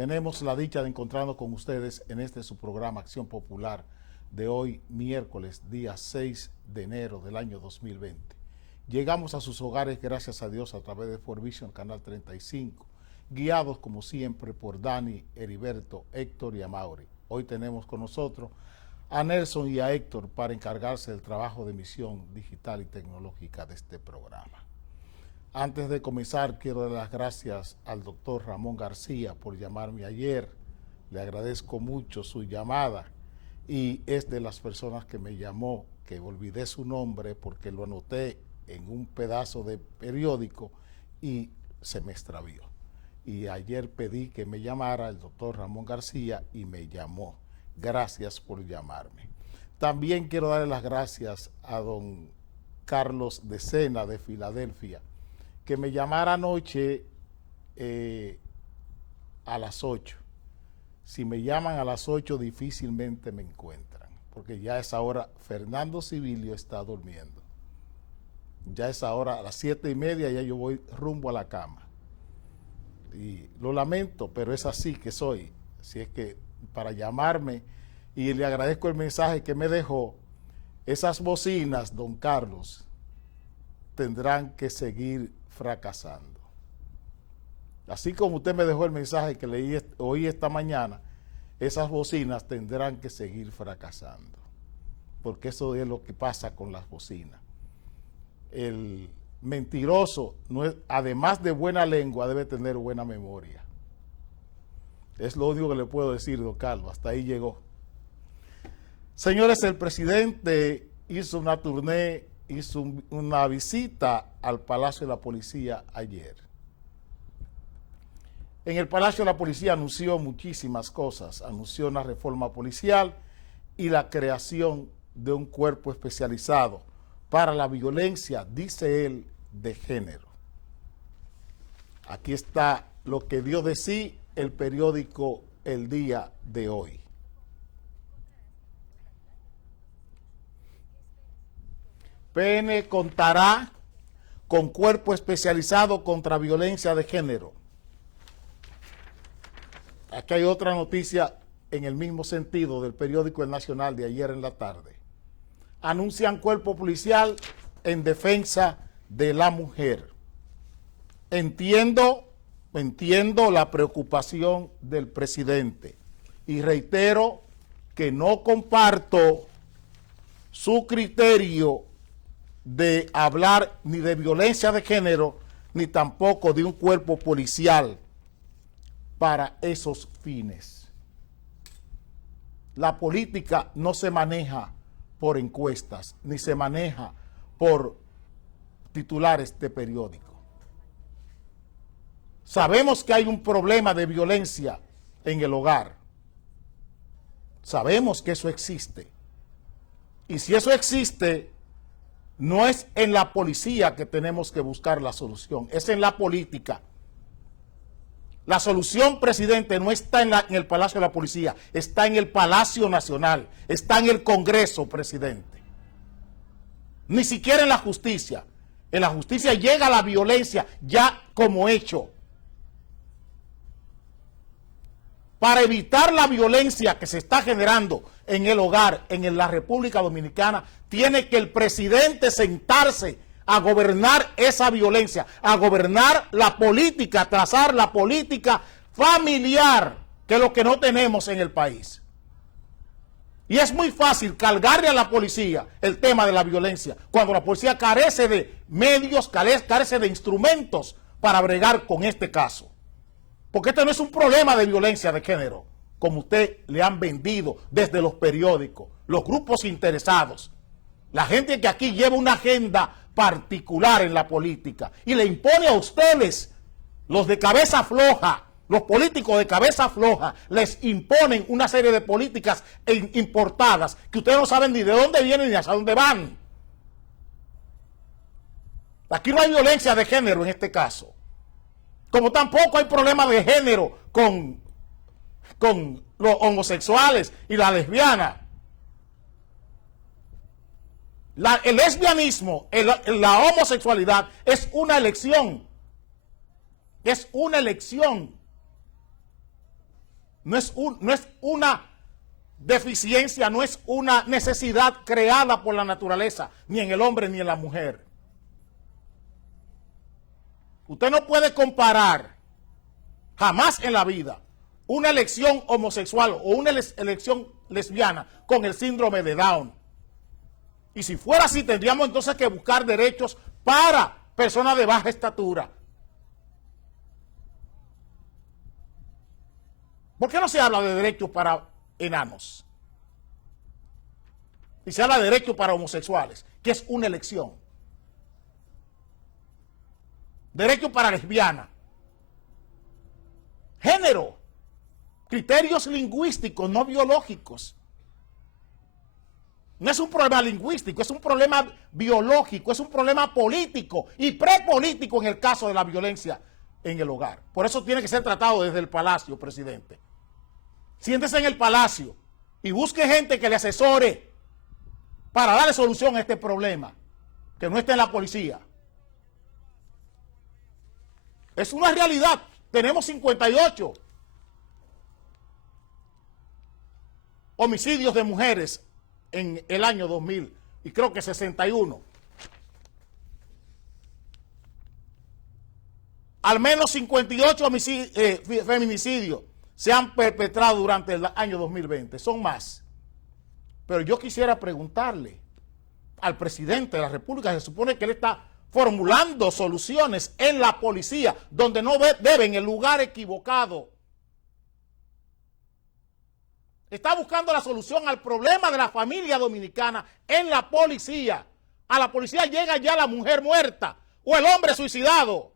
tenemos la dicha de encontrarnos con ustedes en este su programa Acción Popular de hoy, miércoles, día 6 de enero del año 2020. Llegamos a sus hogares, gracias a Dios, a través de Forvision, Canal 35, guiados como siempre por Dani, Heriberto, Héctor y Amaury. Hoy tenemos con nosotros a Nelson y a Héctor para encargarse del trabajo de emisión digital y tecnológica de este programa. Antes de comenzar, quiero dar las gracias al doctor Ramón García por llamarme ayer. Le agradezco mucho su llamada y es de las personas que me llamó, que olvidé su nombre porque lo anoté en un pedazo de periódico y se me extravió. Y ayer pedí que me llamara el doctor Ramón García y me llamó. Gracias por llamarme. También quiero darle las gracias a don Carlos de Sena de Filadelfia, que me llamara anoche a las 8. Si me llaman a las 8 difícilmente me encuentran, porque ya a esa hora Fernando Civilio está durmiendo. Ya a esa hora, a las 7:30, ya yo voy rumbo a la cama. Y lo lamento, pero es así que soy. Así es que para llamarme, y le agradezco el mensaje que me dejó, esas bocinas, don Carlos, tendrán que seguir fracasando. Así como usted me dejó el mensaje que oí esta mañana, esas bocinas tendrán que seguir fracasando, porque eso es lo que pasa con las bocinas. El mentiroso, además de buena lengua, debe tener buena memoria. Es lo único que le puedo decir, don Carlos, hasta ahí llegó. Señores, el presidente hizo una tournée, hizo una visita al Palacio de la Policía ayer. En el Palacio de la Policía anunció muchísimas cosas. Anunció una reforma policial y la creación de un cuerpo especializado para la violencia, dice él, de género. Aquí está lo que dio de sí el periódico El Día de hoy. PN contará con cuerpo especializado contra violencia de género. Aquí hay otra noticia en el mismo sentido del periódico El Nacional de ayer en la tarde. Anuncian cuerpo policial en defensa de la mujer. Entiendo la preocupación del presidente y reitero que no comparto su criterio de hablar ni de violencia de género ni tampoco de un cuerpo policial para esos fines. La política no se maneja por encuestas ni se maneja por titulares de periódico. Sabemos que hay un problema de violencia en el hogar. Sabemos que eso existe. Y si eso existe, no es en la policía que tenemos que buscar la solución, es en la política. La solución, presidente, no está en el Palacio de la Policía, está en el Palacio Nacional, está en el Congreso, presidente. Ni siquiera en la justicia. En la justicia llega la violencia ya como hecho. Para evitar la violencia que se está generando en el hogar, en la República Dominicana, tiene que el presidente sentarse a gobernar esa violencia, a gobernar la política, trazar la política familiar, que es lo que no tenemos en el país. Y es muy fácil cargarle a la policía el tema de la violencia, cuando la policía carece de medios, carece de instrumentos para bregar con este caso. Porque este no es un problema de violencia de género, como usted le han vendido desde los periódicos, los grupos interesados, la gente que aquí lleva una agenda particular en la política y le impone a ustedes, los de cabeza floja, los políticos de cabeza floja, les imponen una serie de políticas importadas que ustedes no saben ni de dónde vienen ni hacia dónde van. Aquí no hay violencia de género en este caso. Como tampoco hay problema de género con los homosexuales y la lesbiana. El lesbianismo, la homosexualidad es una elección. Es una elección. No es una deficiencia, no es una necesidad creada por la naturaleza, ni en el hombre ni en la mujer. Usted no puede comparar jamás en la vida una elección homosexual o una elección lesbiana con el síndrome de Down. Y si fuera así, tendríamos entonces que buscar derechos para personas de baja estatura. ¿Por qué no se habla de derechos para enanos? Y se habla de derechos para homosexuales, que es una elección. Derechos para lesbianas. Género. Criterios lingüísticos, no biológicos. No es un problema lingüístico, es un problema biológico, es un problema político y prepolítico en el caso de la violencia en el hogar. Por eso tiene que ser tratado desde el palacio, presidente. Siéntese en el palacio y busque gente que le asesore para darle solución a este problema, que no esté en la policía. Es una realidad. Tenemos 58 homicidios de mujeres en el año 2000 y creo que 61. Al menos 58 feminicidios se han perpetrado durante el año 2020. Son más. Pero yo quisiera preguntarle al presidente de la República, se supone que él está formulando soluciones en la policía, donde no deben, en el lugar equivocado. Está buscando la solución al problema de la familia dominicana en la policía. A la policía llega ya la mujer muerta o el hombre suicidado.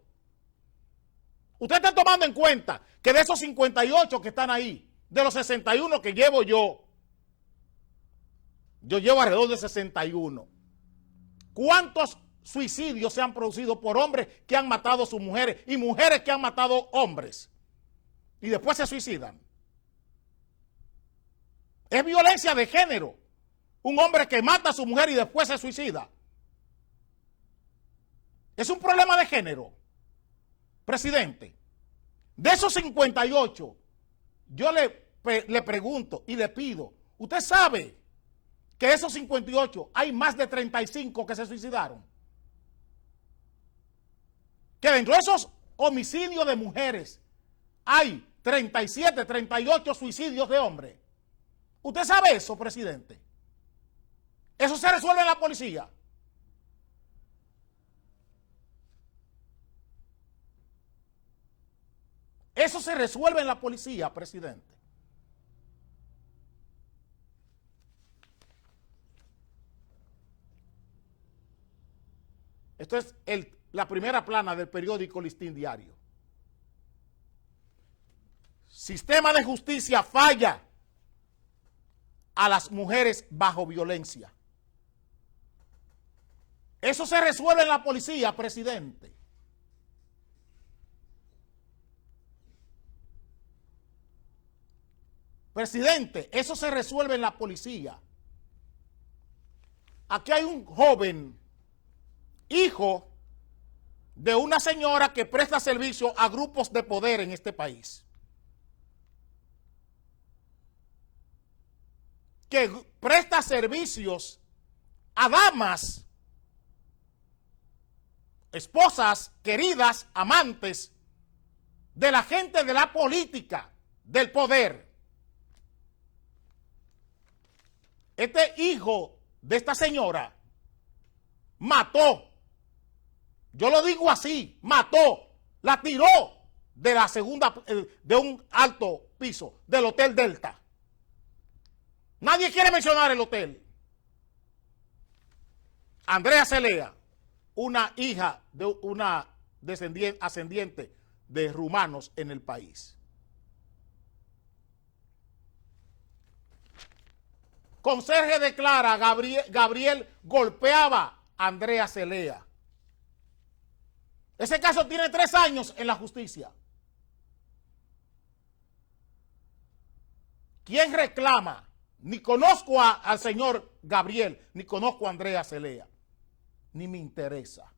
Usted está tomando en cuenta que de esos 58 que están ahí, de los 61 que llevo yo llevo alrededor de 61. ¿Cuántos suicidios se han producido por hombres que han matado a sus mujeres y mujeres que han matado hombres y después se suicidan? Es violencia de género. Un hombre que mata a su mujer y después se suicida. Es un problema de género. Presidente, de esos 58, yo le pregunto y le pido, ¿usted sabe que de esos 58 hay más de 35 que se suicidaron? Que dentro de esos homicidios de mujeres hay 37, 38 suicidios de hombres. ¿Usted sabe eso, presidente? ¿Eso se resuelve en la policía? Eso se resuelve en la policía, presidente. Esto es la primera plana del periódico Listín Diario. Sistema de justicia falla a las mujeres bajo violencia. Eso se resuelve en la policía, presidente. Presidente, eso se resuelve en la policía. Aquí hay un joven, hijo de una señora que presta servicio a grupos de poder en este país, que presta servicios a damas, esposas, queridas, amantes de la gente de la política, del poder. Este hijo de esta señora mató, yo lo digo así, mató, la tiró de la segunda, de un alto piso del Hotel Delta. Nadie quiere mencionar el hotel. Andrea Celea, una hija de una ascendiente de rumanos en el país. Conserje declara, Gabriel golpeaba a Andrea Celea. Ese caso tiene 3 años en la justicia. ¿Quién reclama? Ni conozco al señor Gabriel, ni conozco a Andrea Celea. Ni me interesa.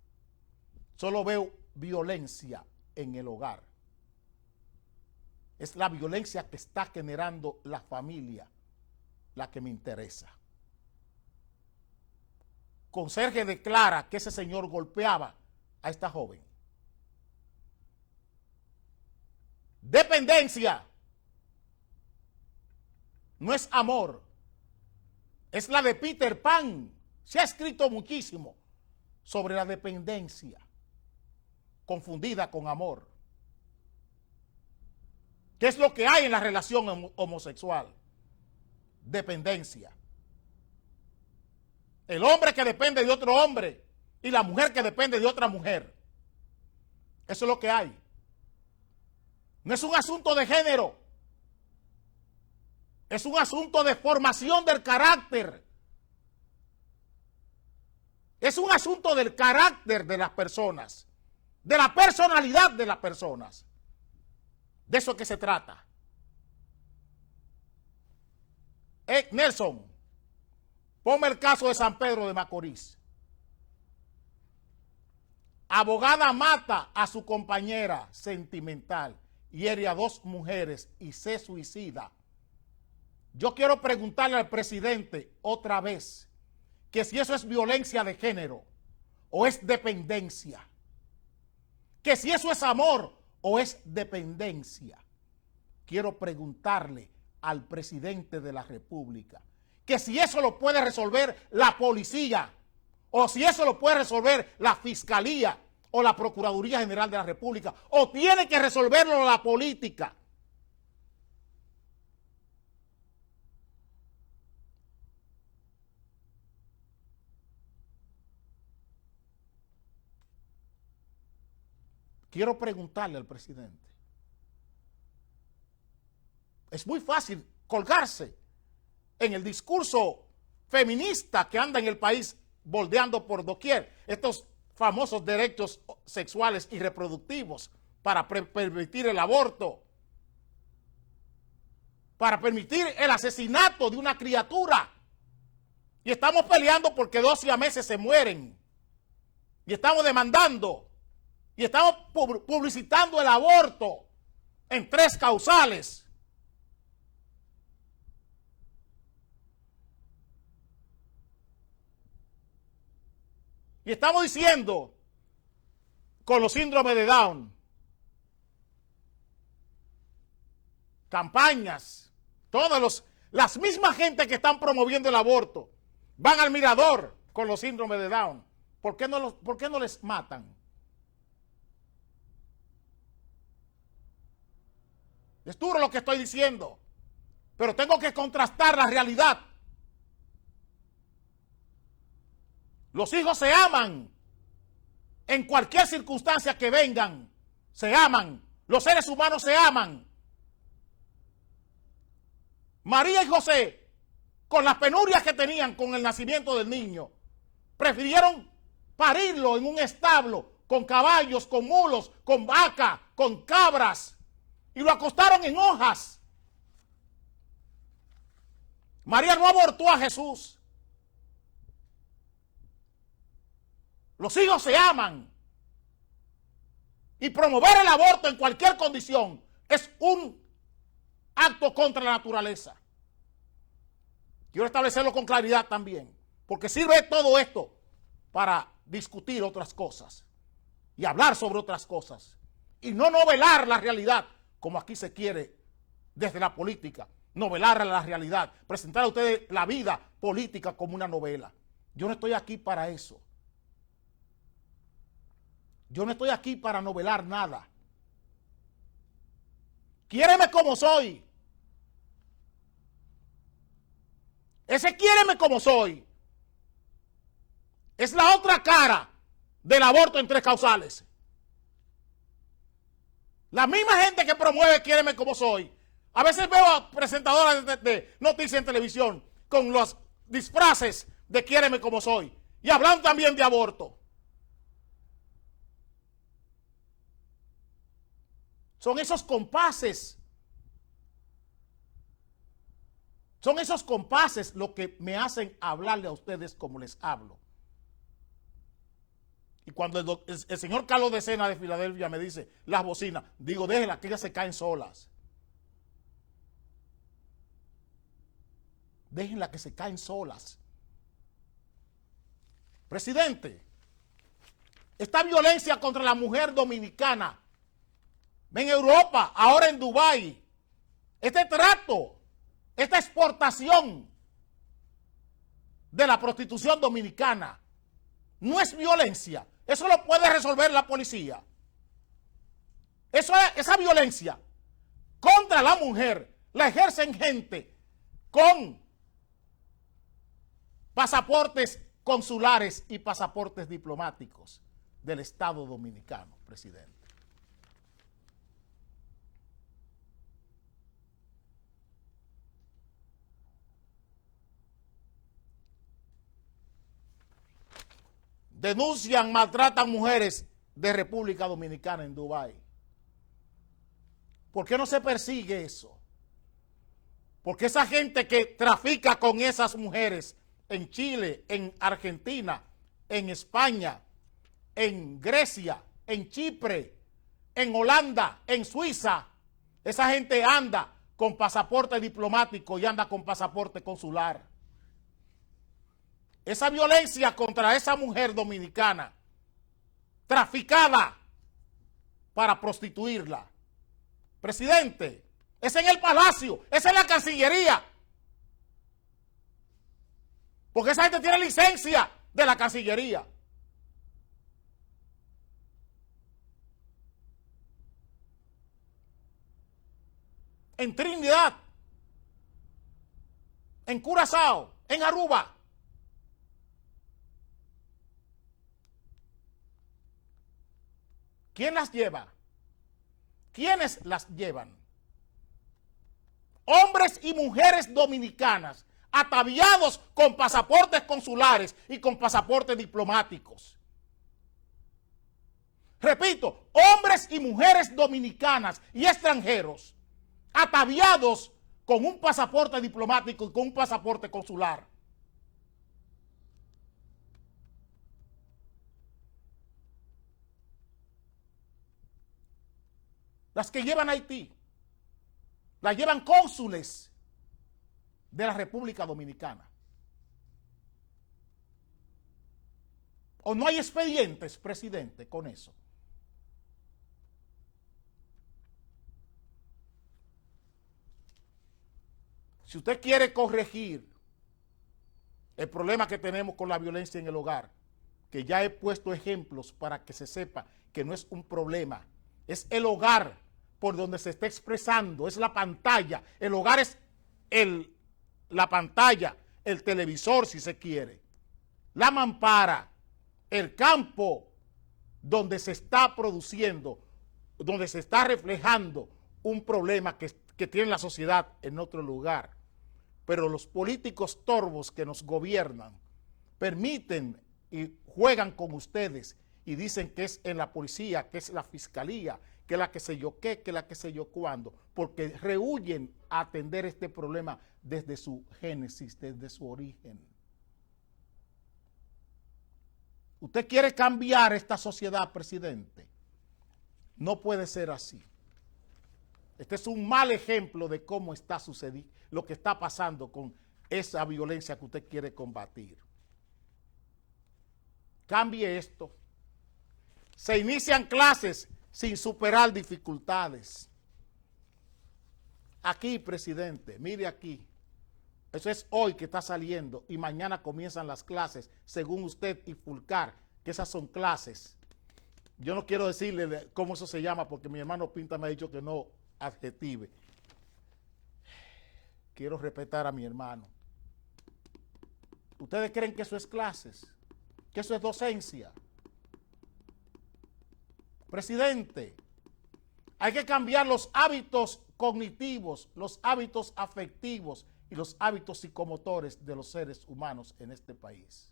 Solo veo violencia en el hogar. Es la violencia que está generando la familia la que me interesa. Conserje declara que ese señor golpeaba a esta joven. Dependencia no es amor, es la de Peter Pan. Se ha escrito muchísimo sobre la dependencia confundida con amor. ¿Qué es lo que hay en la relación homosexual? Dependencia. El hombre que depende de otro hombre y la mujer que depende de otra mujer. Eso es lo que hay. No es un asunto de género. Es un asunto de formación del carácter. Es un asunto del carácter de las personas, de la personalidad de las personas. De eso es que se trata. Nelson, ponme el caso de San Pedro de Macorís. Abogada mata a su compañera sentimental, hiere a 2 mujeres y se suicida. Yo quiero preguntarle al presidente otra vez que si eso es violencia de género o es dependencia. Que si eso es amor o es dependencia. Quiero preguntarle al presidente de la República que si eso lo puede resolver la policía o si eso lo puede resolver la Fiscalía o la Procuraduría General de la República o tiene que resolverlo la política. Quiero preguntarle al presidente. Es muy fácil colgarse en el discurso feminista que anda en el país bordeando por doquier estos famosos derechos sexuales y reproductivos para permitir el aborto, para permitir el asesinato de una criatura. Y estamos peleando porque 2 siameses se mueren. Y estamos demandando. Y estamos publicitando el aborto en 3 causales. Y estamos diciendo, con los síndromes de Down, campañas, las mismas gente que están promoviendo el aborto, van al mirador con los síndromes de Down. ¿Por qué no les matan? Es duro lo que estoy diciendo, pero tengo que contrastar la realidad. Los hijos se aman. En cualquier circunstancia que vengan, se aman. Los seres humanos se aman. María y José, con las penurias que tenían con el nacimiento del niño, prefirieron parirlo en un establo, con caballos, con mulos, con vaca, con cabras, y lo acostaron en hojas. María no abortó a Jesús. Los hijos se aman. Y promover el aborto en cualquier condición es un acto contra la naturaleza. Quiero establecerlo con claridad también, porque sirve todo esto para discutir otras cosas y hablar sobre otras cosas y no novelar la realidad como aquí se quiere desde la política, novelar la realidad, presentar a ustedes la vida política como una novela. Yo no estoy aquí para eso. Yo no estoy aquí para novelar nada. Quiéreme como soy. Ese quiéreme como soy es la otra cara del aborto en 3 causales. La misma gente que promueve quiéreme como soy. A veces veo a presentadoras de noticias en televisión con los disfraces de quiéreme como soy y hablan también de aborto. Son esos compases. Son esos compases lo que me hacen hablarle a ustedes como les hablo. Y cuando el señor Carlos de Sena de Filadelfia me dice las bocinas, digo, déjenlas que ellas se caen solas. déjenlas que se caen solas. Presidente, esta violencia contra la mujer dominicana en Europa, ahora en Dubái, este trato, esta exportación de la prostitución dominicana, no es violencia. Eso lo puede resolver la policía. Esa violencia contra la mujer la ejercen gente con pasaportes consulares y pasaportes diplomáticos del Estado Dominicano, presidente. Denuncian, maltratan mujeres de República Dominicana en Dubái. ¿Por qué no se persigue eso? Porque esa gente que trafica con esas mujeres en Chile, en Argentina, en España, en Grecia, en Chipre, en Holanda, en Suiza, esa gente anda con pasaporte diplomático y anda con pasaporte consular. Esa violencia contra esa mujer dominicana, traficada para prostituirla. Presidente, es en el Palacio, es en la Cancillería. Porque esa gente tiene licencia de la Cancillería. En Trinidad, en Curazao, en Aruba. ¿Quién las lleva? ¿Quiénes las llevan? Hombres y mujeres dominicanas ataviados con pasaportes consulares y con pasaportes diplomáticos. Repito, hombres y mujeres dominicanas y extranjeros ataviados con un pasaporte diplomático y con un pasaporte consular. Las que llevan a Haití, las llevan cónsules de la República Dominicana. ¿O no hay expedientes, presidente, con eso? Si usted quiere corregir el problema que tenemos con la violencia en el hogar, que ya he puesto ejemplos para que se sepa que no es un problema, es el hogar por donde se está expresando, es la pantalla. El hogar es la pantalla, el televisor si se quiere, la mampara, el campo donde se está produciendo, donde se está reflejando un problema que tiene la sociedad en otro lugar. Pero los políticos torvos que nos gobiernan permiten y juegan con ustedes y dicen que es en la policía, que es la fiscalía, que es la que sé yo qué, que es la que sé yo cuándo, porque rehuyen a atender este problema desde su génesis, desde su origen. ¿Usted quiere cambiar esta sociedad, presidente? No puede ser así. Este es un mal ejemplo de cómo está sucediendo, lo que está pasando con esa violencia que usted quiere combatir. Cambie esto. Se inician clases sin superar dificultades. Aquí, presidente, mire aquí. Eso es hoy que está saliendo y mañana comienzan las clases, según usted y Fulcar, que esas son clases. Yo no quiero decirle cómo eso se llama porque mi hermano Pinta me ha dicho que no adjetive. Quiero respetar a mi hermano. ¿Ustedes creen que eso es clases? ¿Que eso es docencia? Presidente, hay que cambiar los hábitos cognitivos, los hábitos afectivos y los hábitos psicomotores de los seres humanos en este país.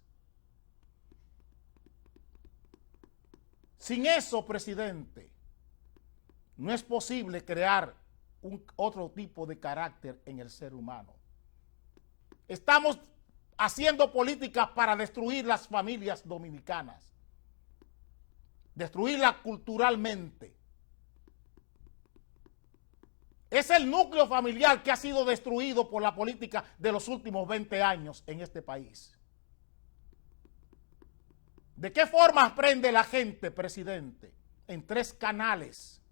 Sin eso, presidente, no es posible crear otro tipo de carácter en el ser humano. Estamos haciendo políticas para destruir las familias dominicanas, destruirlas culturalmente. Es el núcleo familiar que ha sido destruido por la política de los últimos 20 años en este país. ¿De qué forma aprende la gente, presidente? En 3 canales.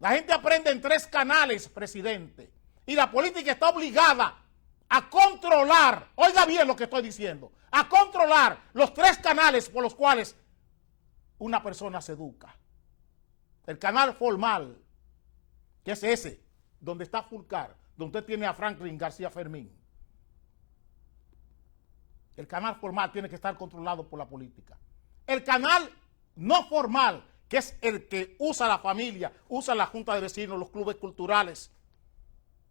La gente aprende en 3 canales, presidente. Y la política está obligada a controlar, oiga bien lo que estoy diciendo, a controlar los 3 canales por los cuales una persona se educa. El canal formal, que es ese, donde está Fulcar, donde usted tiene a Franklin García Fermín. El canal formal tiene que estar controlado por la política. El canal no formal, que es el que usa la familia, usa la junta de vecinos, los clubes culturales,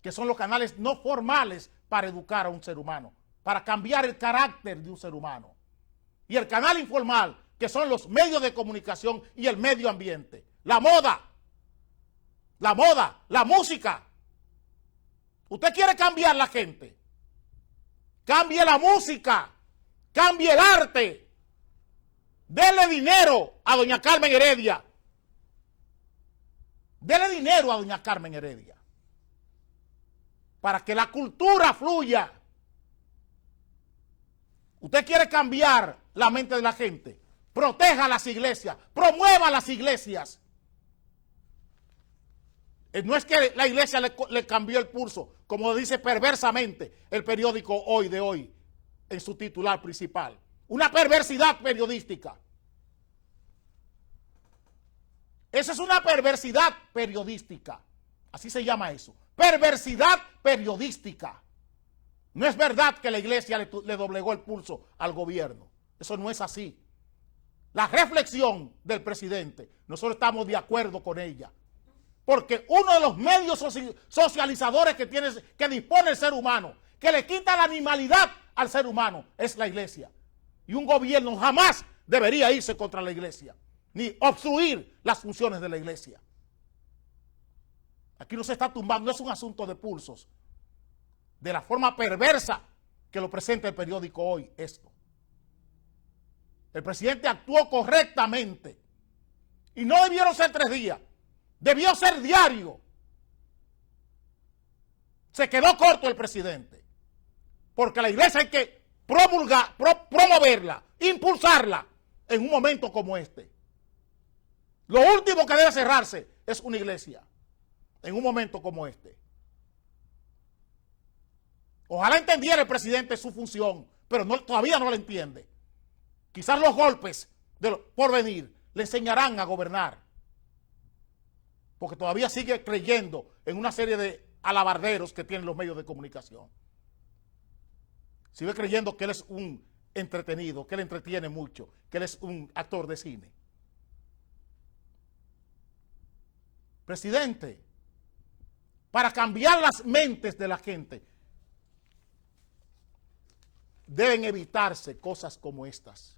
que son los canales no formales para educar a un ser humano, para cambiar el carácter de un ser humano. Y el canal informal, que son los medios de comunicación y el medio ambiente. La moda, la música. Usted quiere cambiar la gente. Cambie la música, cambie el arte. Dele dinero a doña Carmen Heredia. Dele dinero a doña Carmen Heredia. Para que la cultura fluya. Usted quiere cambiar la mente de la gente. Proteja las iglesias, promueva las iglesias. No es que la iglesia le cambió el pulso, como dice perversamente el periódico Hoy de Hoy en su titular principal. Una perversidad periodística. Esa es una perversidad periodística. Así se llama eso. Perversidad periodística. No es verdad que la iglesia le doblegó el pulso al gobierno. Eso no es así. La reflexión del presidente, nosotros estamos de acuerdo con ella. Porque uno de los medios socializadores que dispone el ser humano, que le quita la animalidad al ser humano, es la iglesia. Y un gobierno jamás debería irse contra la iglesia, ni obstruir las funciones de la iglesia. Aquí no se está tumbando, no es un asunto de pulsos. De la forma perversa que lo presenta el periódico Hoy, esto. El presidente actuó correctamente. Y no debieron ser 3 días. Debió ser diario. Se quedó corto el presidente. Porque la iglesia hay que promoverla, impulsarla en un momento como este. Lo último que debe cerrarse es una iglesia en un momento como este. Ojalá entendiera el presidente su función, pero todavía no la entiende. Quizás los golpes por venir le enseñarán a gobernar. Porque todavía sigue creyendo en una serie de alabarderos que tienen los medios de comunicación. Sigue creyendo que él es un entretenido, que él entretiene mucho, que él es un actor de cine. Presidente, para cambiar las mentes de la gente, deben evitarse cosas como estas.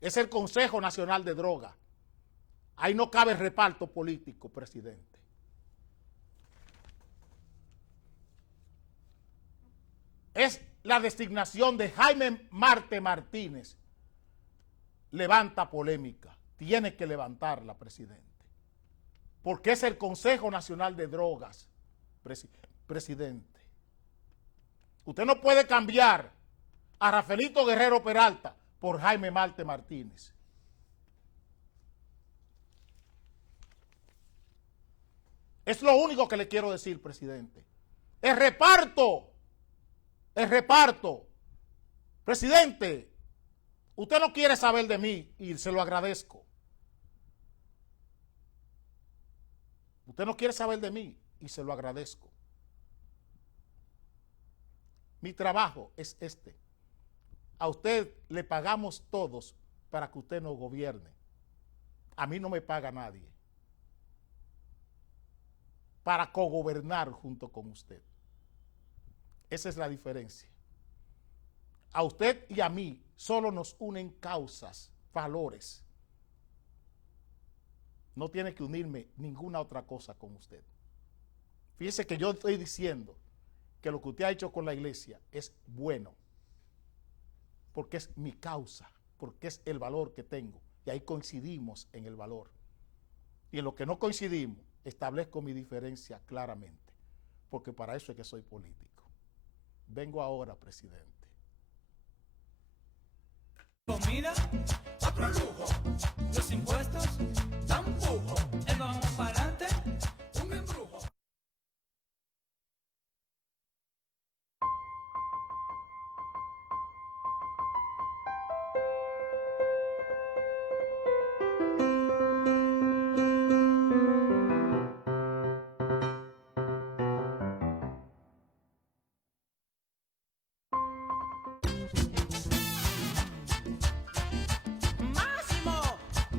Es el Consejo Nacional de Drogas. Ahí no cabe reparto político, presidente. Es la designación de Jaime Marte Martínez. Levanta polémica. Tiene que levantarla, presidente. Porque es el Consejo Nacional de Drogas, presidente. Usted no puede cambiar a Rafaelito Guerrero Peralta por Jaime Marte Martínez. Es lo único que le quiero decir, presidente. El reparto. Presidente, usted no quiere saber de mí y se lo agradezco. Usted no quiere saber de mí y se lo agradezco. Mi trabajo es este. A usted le pagamos todos para que usted nos gobierne. A mí no me paga nadie para cogobernar junto con usted. Esa es la diferencia. A usted y a mí solo nos unen causas, valores. No tiene que unirme ninguna otra cosa con usted. Fíjese que yo estoy diciendo que lo que usted ha hecho con la iglesia es bueno, porque es mi causa, porque es el valor que tengo, y ahí coincidimos en el valor. y en lo que no coincidimos, establezco mi diferencia claramente, porque para eso es que soy político. Vengo ahora, presidente. Comida, otro lujo. Los impuestos, tampoco. El vamos para adelante, un embrujo. Máximo,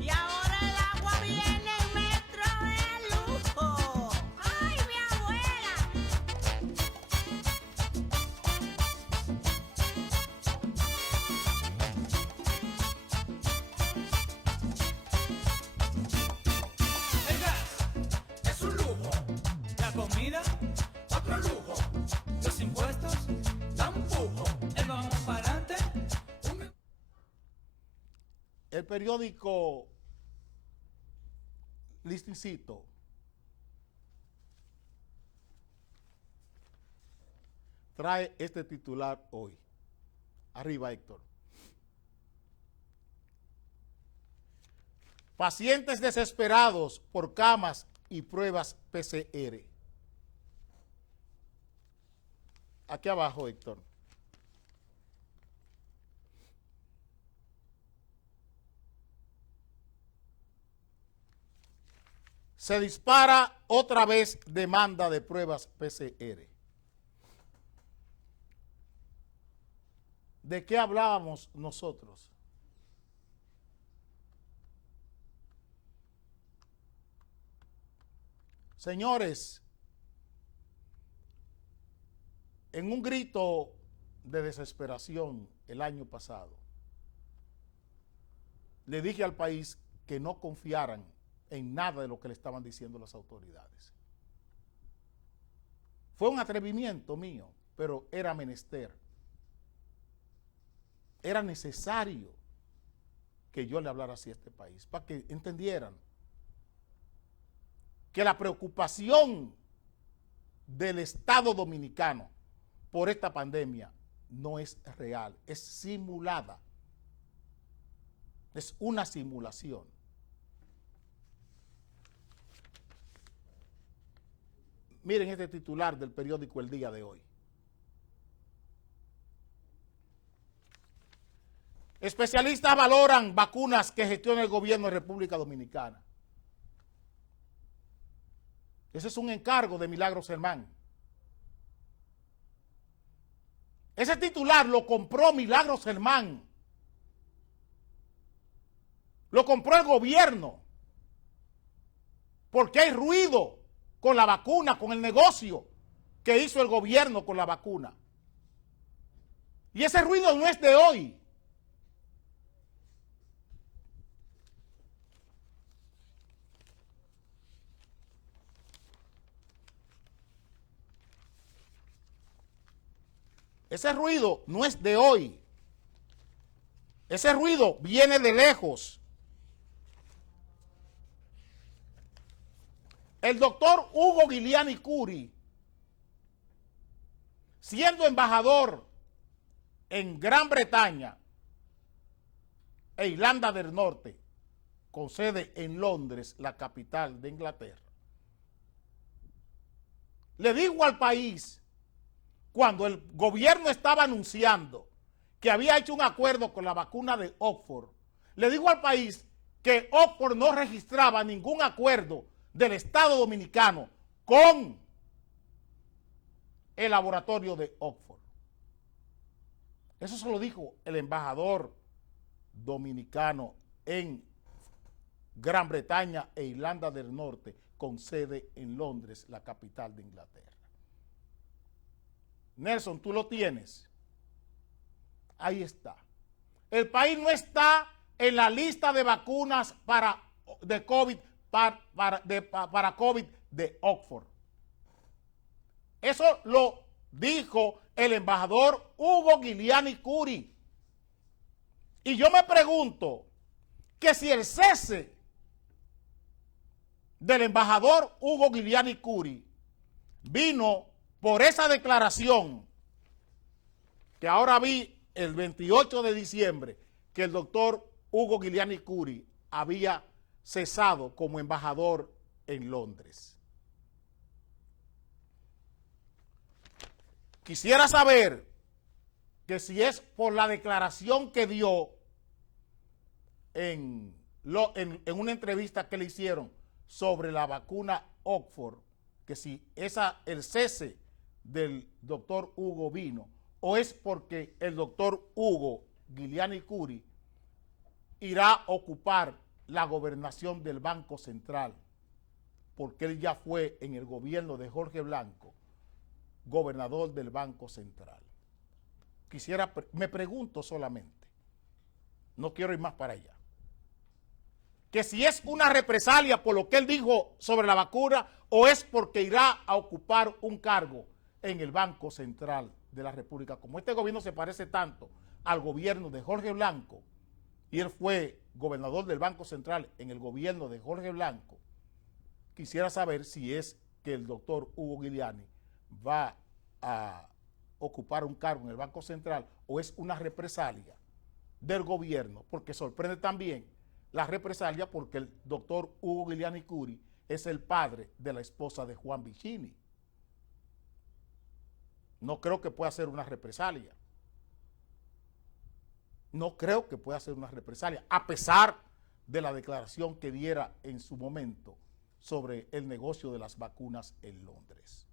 y ahora el agua viene en metro de lujo. ¡Ay, mi abuela! El gas es un lujo. La comida, otro lujo. Los impuestos, tampoco. El vamos para adelante, un embrujo. El periódico Listincito trae este titular hoy. Arriba, Héctor. Pacientes desesperados por camas y pruebas PCR. Aquí abajo, Héctor. Se dispara otra vez demanda de pruebas PCR. ¿De qué hablábamos nosotros? Señores, en un grito de desesperación el año pasado, le dije al país que no confiaran en nada de lo que le estaban diciendo las autoridades. Fue un atrevimiento mío, pero era menester. Era necesario que yo le hablara así a este país, para que entendieran que la preocupación del Estado dominicano por esta pandemia no es real, es simulada. Es una simulación. Miren este titular del periódico El Día de hoy. Especialistas valoran vacunas que gestiona el gobierno de República Dominicana. Ese es un encargo de Milagros Germán. Ese titular lo compró Milagros Germán. Lo compró el gobierno. Porque hay ruido con la vacuna, con el negocio que hizo el gobierno con la vacuna. Y ese ruido no es de hoy. Ese ruido no es de hoy. Ese ruido viene de lejos. El doctor Hugo Giuliani Curi, siendo embajador en Gran Bretaña e Irlanda del Norte, con sede en Londres, la capital de Inglaterra, le dijo al país, cuando el gobierno estaba anunciando que había hecho un acuerdo con la vacuna de Oxford, le dijo al país que Oxford no registraba ningún acuerdo del Estado Dominicano con el laboratorio de Oxford. Eso se lo dijo el embajador dominicano en Gran Bretaña e Irlanda del Norte, con sede en Londres, la capital de Inglaterra. Nelson, tú lo tienes. Ahí está. El país no está en la lista de vacunas de COVID para COVID de Oxford. Eso lo dijo el embajador Hugo Giuliani Curi. Y yo me pregunto que si el cese del embajador Hugo Giuliani Curi vino por esa declaración que ahora vi el 28 de diciembre que el doctor Hugo Giuliani Curi había cesado como embajador en Londres. Quisiera saber que si es por la declaración que dio en una entrevista que le hicieron sobre la vacuna Oxford, que si el cese del doctor Hugo vino, o es porque el doctor Hugo Giuliani Curi irá a ocupar la gobernación del Banco Central, porque él ya fue en el gobierno de Jorge Blanco gobernador del Banco Central. Me pregunto solamente, no quiero ir más para allá, que si es una represalia por lo que él dijo sobre la vacuna o es porque irá a ocupar un cargo en el Banco Central de la República. Como este gobierno se parece tanto al gobierno de Jorge Blanco y él fue gobernador del Banco Central en el gobierno de Jorge Blanco, quisiera saber si es que el doctor Hugo Giuliani va a ocupar un cargo en el Banco Central o es una represalia del gobierno, porque sorprende también la represalia porque el doctor Hugo Giuliani Curi es el padre de la esposa de Juan Vicini. No creo que pueda ser una represalia. No creo que pueda ser una represalia, a pesar de la declaración que diera en su momento sobre el negocio de las vacunas en Londres.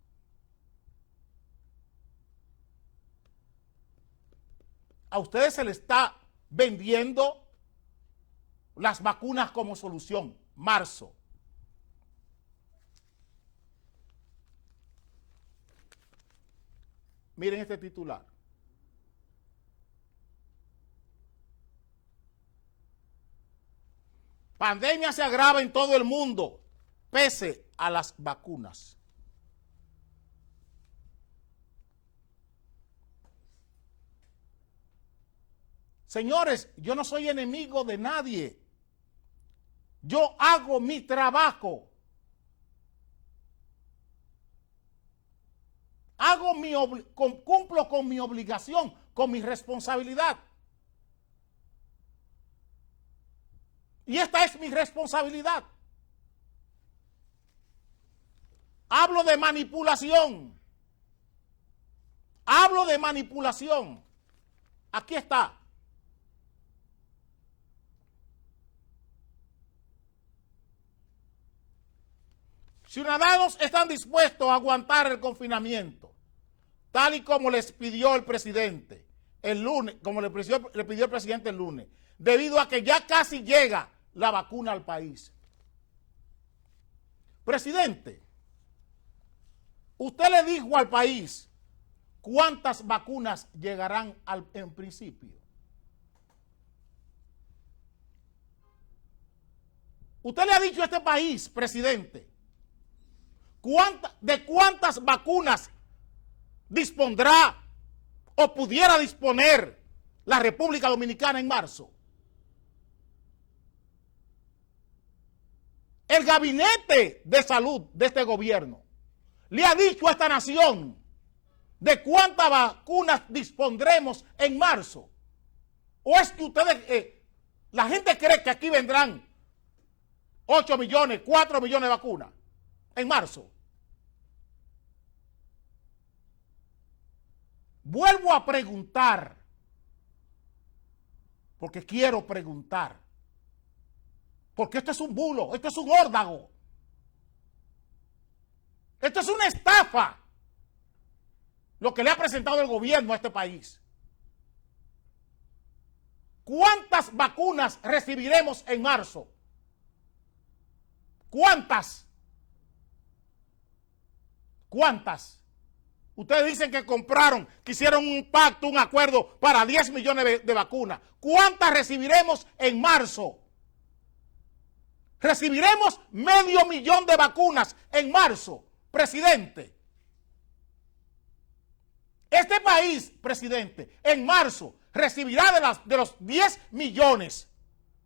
A ustedes se les está vendiendo las vacunas como solución. Marzo. Miren este titular. Pandemia se agrava en todo el mundo, pese a las vacunas. Señores, yo no soy enemigo de nadie. Yo hago mi trabajo. Cumplo con mi obligación, con mi responsabilidad. Y esta es mi responsabilidad. Hablo de manipulación. Hablo de manipulación. Aquí está. Ciudadanos están dispuestos a aguantar el confinamiento, tal y como les pidió el presidente el lunes, como le pidió el presidente el lunes, debido a que ya casi llega la vacuna al país. Presidente, usted le dijo al país cuántas vacunas llegarán en principio. Usted le ha dicho a este país, presidente, ¿de cuántas vacunas dispondrá o pudiera disponer la República Dominicana en marzo? El gabinete de salud de este gobierno le ha dicho a esta nación de cuántas vacunas dispondremos en marzo. ¿O es que ustedes, la gente cree que aquí vendrán 8 millones, 4 millones de vacunas en marzo? Vuelvo a preguntar, porque quiero preguntar, porque esto es un bulo, esto es un órdago, esto es una estafa, lo que le ha presentado el gobierno a este país. ¿Cuántas vacunas recibiremos en marzo? ¿Cuántas? ¿Cuántas? Ustedes dicen que compraron, que hicieron un pacto, un acuerdo para 10 millones de vacunas. ¿Cuántas recibiremos en marzo? Recibiremos 500,000 de vacunas en marzo, presidente. Este país, presidente, en marzo recibirá de los 10 millones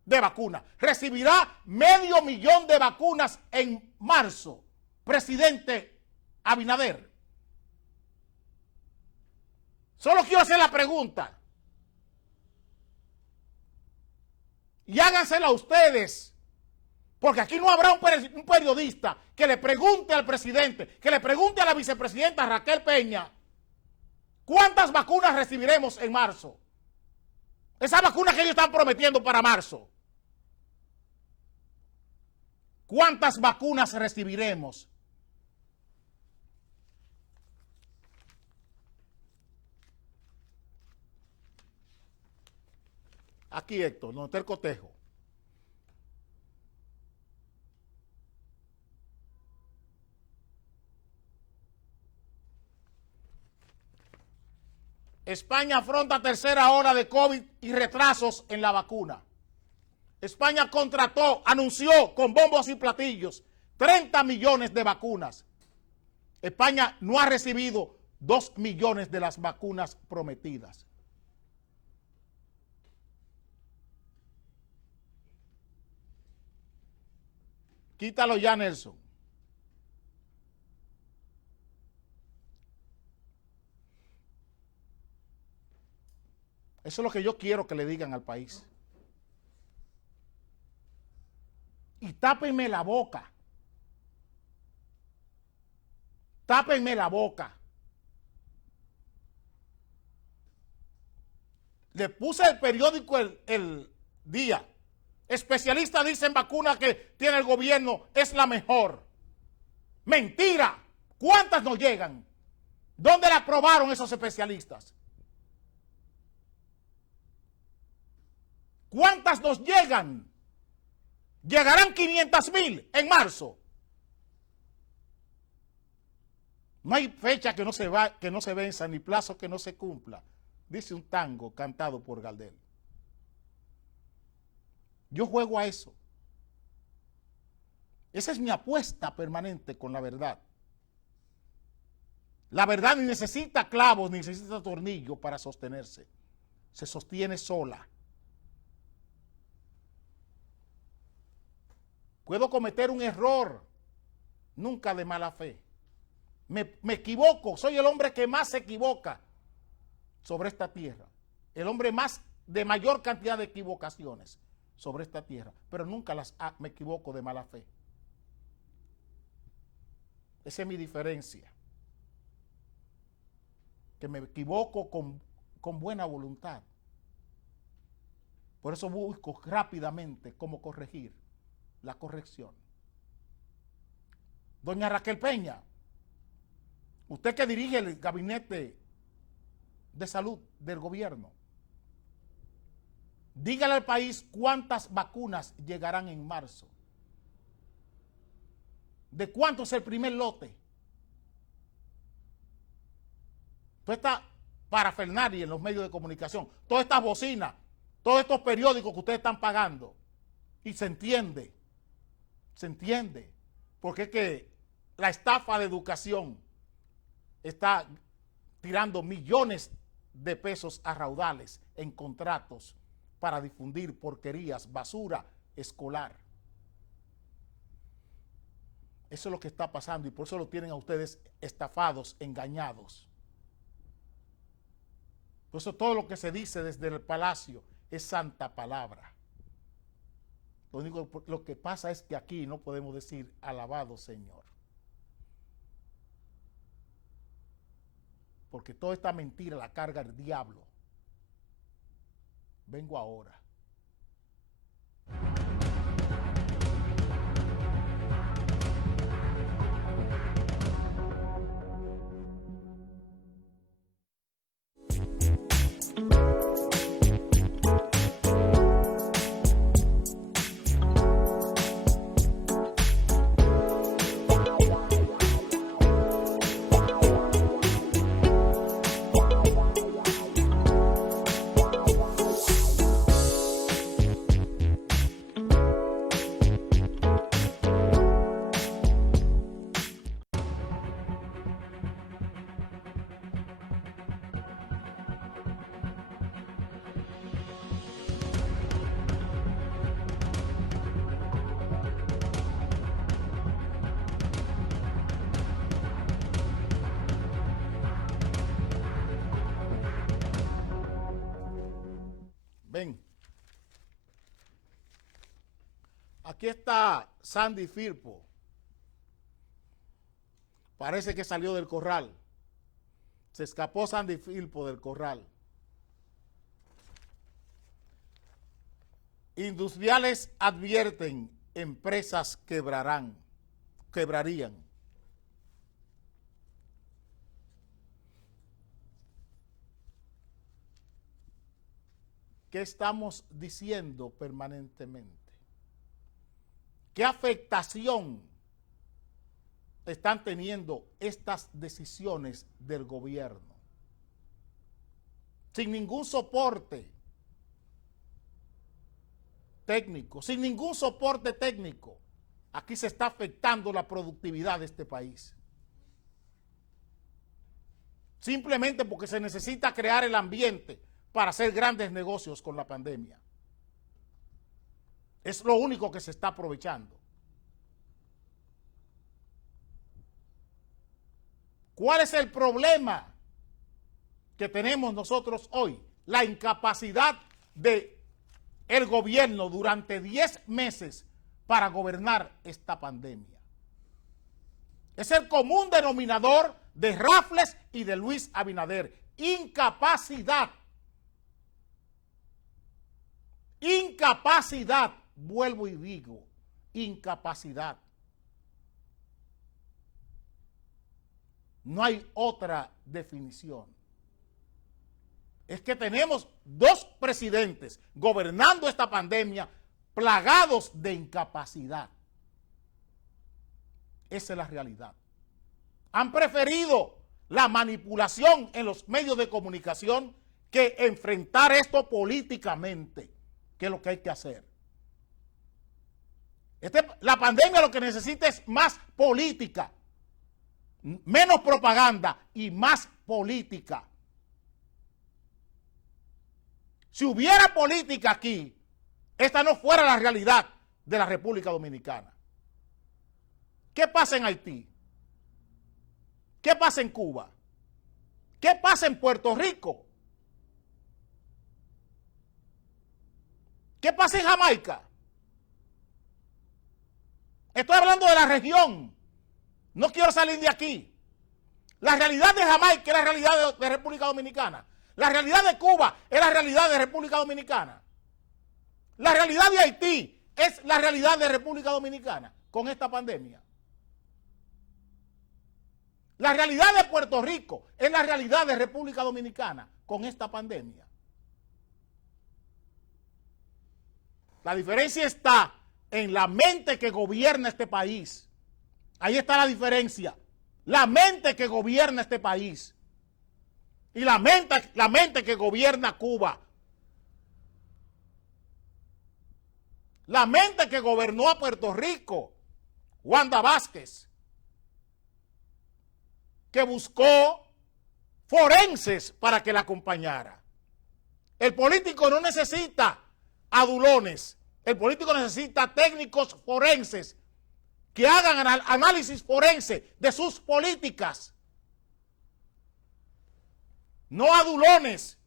de vacunas. Recibirá 500,000 de vacunas en marzo, presidente Abinader. Solo quiero hacer la pregunta. Y hágansela ustedes. Porque aquí no habrá un periodista que le pregunte al presidente, que le pregunte a la vicepresidenta Raquel Peña, ¿cuántas vacunas recibiremos en marzo? Esas vacunas que ellos están prometiendo para marzo. ¿Cuántas vacunas recibiremos? Aquí, Héctor, donde está el cotejo. España afronta tercera ola de COVID y retrasos en la vacuna. España anunció con bombos y platillos 30 millones de vacunas. España no ha recibido 2 millones de las vacunas prometidas. Quítalo ya, Nelson. Eso es lo que yo quiero que le digan al país. Y tápenme la boca. Tápenme la boca. Le puse el periódico el día. Especialistas dicen vacuna que tiene el gobierno es la mejor. Mentira. ¿Cuántas nos llegan? ¿Dónde la aprobaron esos especialistas? ¿Cuántas nos llegan? Llegarán 500,000 en marzo. No hay fecha que no se venza, ni plazo que no se cumpla, dice un tango cantado por Gardel. Yo juego a eso. Esa es mi apuesta permanente con la verdad. La verdad ni necesita clavos, ni necesita tornillo para sostenerse. Se sostiene sola. Puedo cometer un error, nunca de mala fe. Me equivoco, soy el hombre que más se equivoca sobre esta tierra. El hombre de mayor cantidad de equivocaciones sobre esta tierra, pero nunca me equivoco de mala fe. Esa es mi diferencia. Que me equivoco con buena voluntad. Por eso busco rápidamente cómo corregir la corrección. Doña Raquel Peña, usted que dirige el gabinete de salud del gobierno, dígale al país cuántas vacunas llegarán en marzo. ¿De cuánto es el primer lote? Toda esta parafernalia en los medios de comunicación, todas estas bocinas, todos estos periódicos que ustedes están pagando. Y se entiende, porque es que la estafa de educación está tirando millones de pesos a raudales en contratos para difundir porquerías, basura escolar. Eso es lo que está pasando y por eso lo tienen a ustedes estafados, engañados. Por eso todo lo que se dice desde el palacio es santa palabra. Lo único lo que pasa es que aquí no podemos decir alabado Señor. Porque toda esta mentira la carga el diablo. Vengo ahora. Aquí está Sandy Firpo. Parece que salió del corral. Se escapó Sandy Firpo del corral. Industriales advierten, empresas quebrarían. ¿Qué estamos diciendo permanentemente? ¿Qué afectación están teniendo estas decisiones del gobierno? Sin ningún soporte técnico, sin ningún soporte técnico, aquí se está afectando la productividad de este país. Simplemente porque se necesita crear el ambiente para hacer grandes negocios con la pandemia. Es lo único que se está aprovechando. ¿Cuál es el problema que tenemos nosotros hoy? La incapacidad del gobierno durante 10 meses para gobernar esta pandemia. Es el común denominador de Raffles y de Luis Abinader. Incapacidad. Incapacidad. Vuelvo y digo, incapacidad. No hay otra definición. Es que tenemos 2 presidentes gobernando esta pandemia plagados de incapacidad. Esa es la realidad. Han preferido la manipulación en los medios de comunicación que enfrentar esto políticamente, que es lo que hay que hacer. La pandemia lo que necesita es más política, menos propaganda y más política. Si hubiera política aquí, esta no fuera la realidad de la República Dominicana. ¿Qué pasa en Haití? ¿Qué pasa en Cuba? ¿Qué pasa en Puerto Rico? ¿Qué pasa en Jamaica? Estoy hablando de la región. No quiero salir de aquí. La realidad de Jamaica es la realidad de República Dominicana. La realidad de Cuba es la realidad de República Dominicana. La realidad de Haití es la realidad de República Dominicana con esta pandemia. La realidad de Puerto Rico es la realidad de República Dominicana con esta pandemia. La diferencia está en la mente que gobierna este país. Ahí está la diferencia. La mente que gobierna este país. Y la mente que gobierna Cuba. La mente que gobernó a Puerto Rico, Wanda Vázquez, que buscó forenses para que la acompañara. El político no necesita adulones. El político necesita técnicos forenses que hagan análisis forense de sus políticas. No adulones.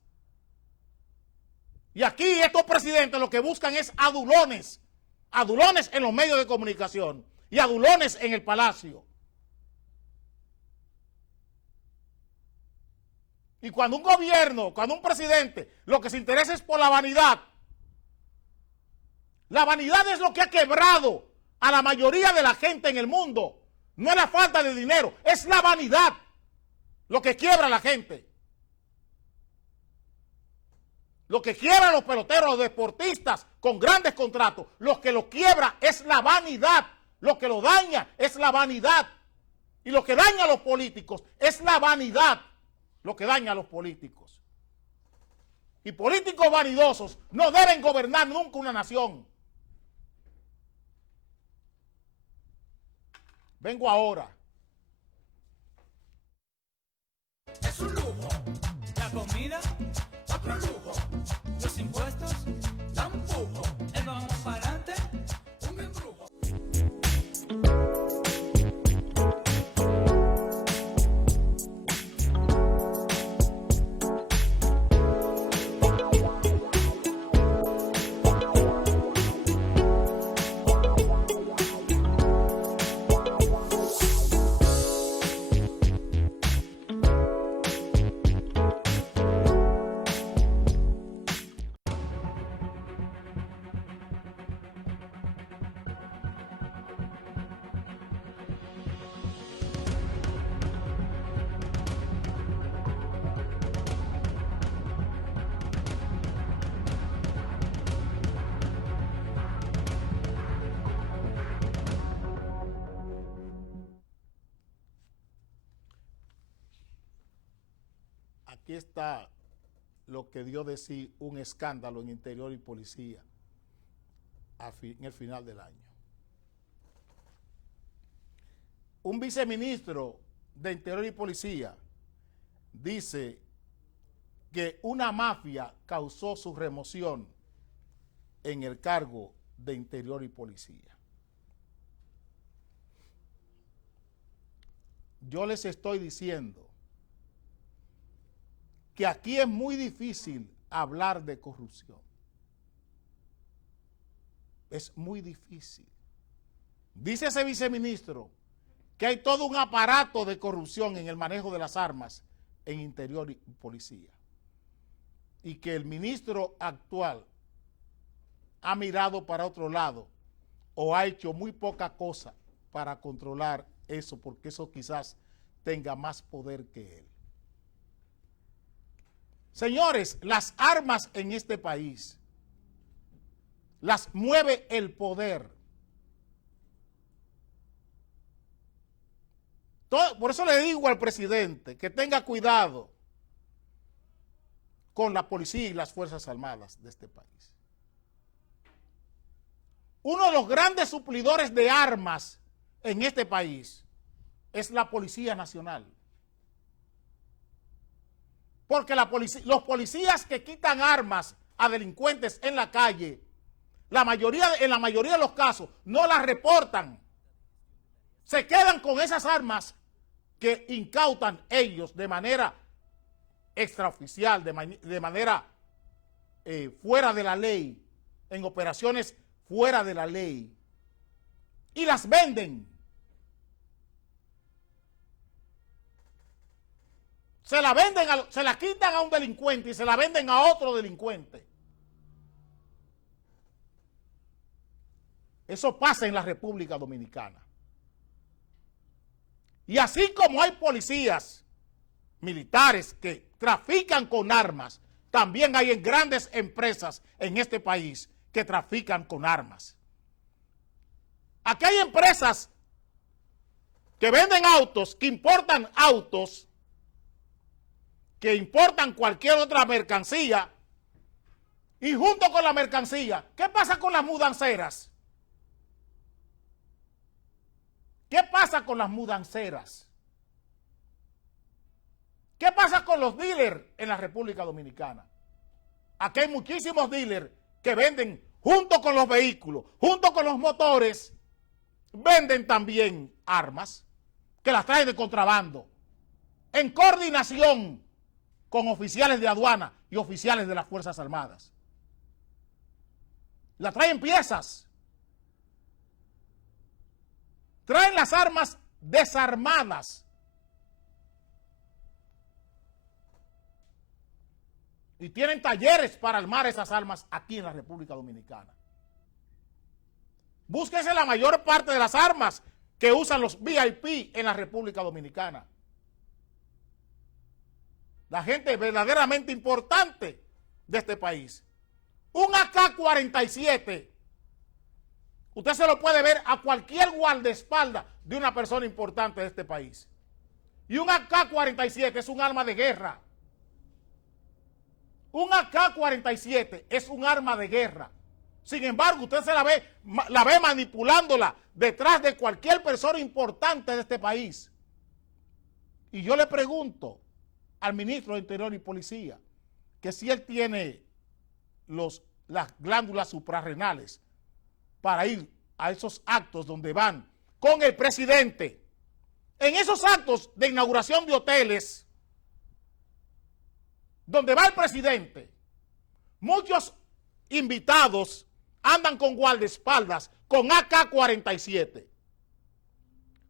Y aquí estos presidentes lo que buscan es adulones. Adulones en los medios de comunicación y adulones en el palacio. Y cuando un gobierno, cuando un presidente, lo que se interesa es por la vanidad. La vanidad es lo que ha quebrado a la mayoría de la gente en el mundo. No es la falta de dinero, es la vanidad lo que quiebra a la gente. Lo que quiebra a los peloteros, los deportistas con grandes contratos, lo que lo quiebra es la vanidad. Lo que lo daña es la vanidad. Y lo que daña a los políticos es la vanidad. Lo que daña a los políticos. Y políticos vanidosos no deben gobernar nunca una nación. Vengo ahora. Es un lujo. La comida, otro lujo. Los impuestos, tampoco. El vamos para adelante, un embrujo. aquí está lo que dio de sí un escándalo en Interior y Policía en el final del año. Un viceministro de Interior y Policía dice que una mafia causó su remoción en el cargo de Interior y Policía. Yo les estoy diciendo que aquí es muy difícil hablar de corrupción. Es muy difícil. Dice ese viceministro que hay todo un aparato de corrupción en el manejo de las armas en Interior y Policía. Y que el ministro actual ha mirado para otro lado o ha hecho muy poca cosa para controlar eso, porque eso quizás tenga más poder que él. Señores, las armas en este país las mueve el poder. Por eso le digo al presidente que tenga cuidado con la policía y las Fuerzas Armadas de este país. Uno de los grandes suplidores de armas en este país es la Policía Nacional. Porque los policías que quitan armas a delincuentes en la calle, en la mayoría de los casos, no las reportan. Se quedan con esas armas que incautan ellos de manera extraoficial, de manera fuera de la ley, en operaciones fuera de la ley, y las venden. Se la quitan a un delincuente y se la venden a otro delincuente. Eso pasa en la República Dominicana. Y así como hay policías militares que trafican con armas, también hay grandes empresas en este país que trafican con armas. Aquí hay empresas que venden autos, que importan autos, que importan cualquier otra mercancía, y junto con la mercancía, ¿qué pasa con las mudanceras? ¿Qué pasa con las mudanceras? ¿Qué pasa con los dealers en la República Dominicana? Aquí hay muchísimos dealers que venden junto con los vehículos, junto con los motores, venden también armas que las traen de contrabando, en coordinación con oficiales de aduana y oficiales de las Fuerzas Armadas. La traen piezas. Traen las armas desarmadas. Y tienen talleres para armar esas armas aquí en la República Dominicana. Búsquese la mayor parte de las armas que usan los VIP en la República Dominicana. La gente verdaderamente importante de este país. Un AK-47, usted se lo puede ver a cualquier guardaespaldas de una persona importante de este país. Y un AK-47 es un arma de guerra. Un AK-47 es un arma de guerra. Sin embargo, usted la ve manipulándola detrás de cualquier persona importante de este país. Y yo le pregunto al ministro de Interior y Policía que si él tiene las glándulas suprarrenales para ir a esos actos donde van con el presidente. En esos actos de inauguración de hoteles, donde va el presidente, muchos invitados andan con guardaespaldas, con AK-47.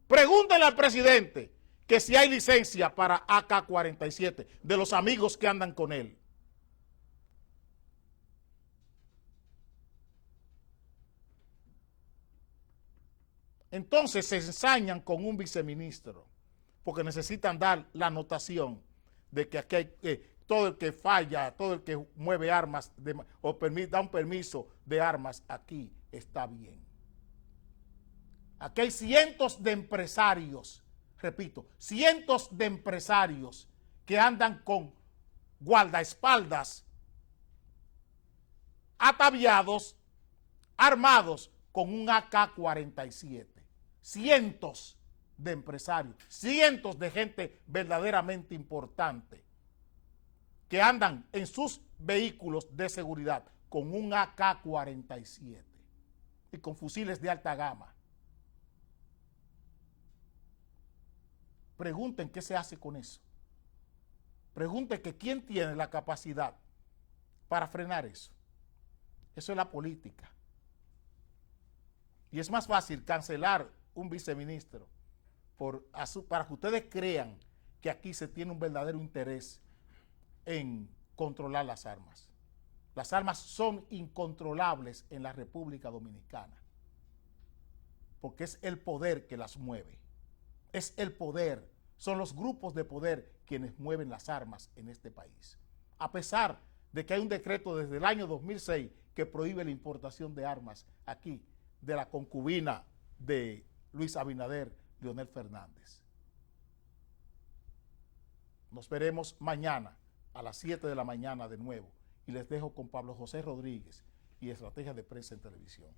Pregúntenle al presidente que si hay licencia para AK-47 de los amigos que andan con él. Entonces se ensañan con un viceministro porque necesitan dar la anotación de que aquí hay, todo el que falla, todo el que mueve armas o da un permiso de armas, aquí está bien. Aquí hay cientos de empresarios, repito, cientos de empresarios que andan con guardaespaldas ataviados, armados con un AK-47. Cientos de empresarios, cientos de gente verdaderamente importante que andan en sus vehículos de seguridad con un AK-47 y con fusiles de alta gama. Pregunten qué se hace con eso. Pregunten que quién tiene la capacidad para frenar eso. Eso es la política. Y es más fácil cancelar un viceministro para que ustedes crean que aquí se tiene un verdadero interés en controlar las armas. Las armas son incontrolables en la República Dominicana, porque es el poder que las mueve. Es el poder, son los grupos de poder quienes mueven las armas en este país. A pesar de que hay un decreto desde el año 2006 que prohíbe la importación de armas aquí, de la concubina de Luis Abinader, Leonel Fernández. Nos veremos mañana a las 7 de la mañana de nuevo y les dejo con Pablo José Rodríguez y Estrategia de Prensa en Televisión.